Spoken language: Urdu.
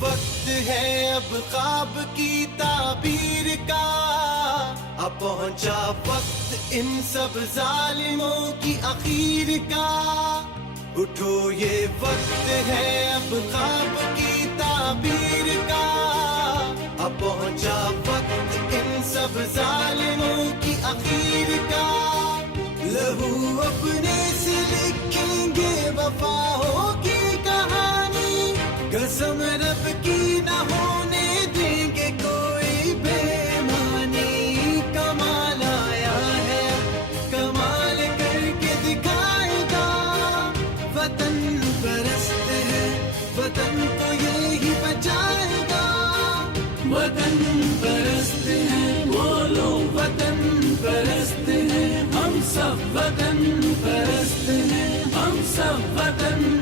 وقت ہے اب خواب کی تعبیر کا، اب پہنچا وقت ان سب ظالموں کی اخیر کا. اٹھو یہ وقت ہے اب خواب کی تعبیر کا، اب پہنچا وقت ان سب ظالموں کی اخیر کا. لہو اپنے سے لکھیں گے وفاؤں کی کہانی، قسم رب کی نہ ہونے دیں گے کوئی بے ایمانی. کمال آیا ہے کمال کر کے دکھائے گا، وطن پرست ہے وطن کو یہی بچائے گا. وطن پرست ہیں وہ لوگ، وطن پرست ہیں ہم سب، وطن پرست ہیں ہم سب، وطن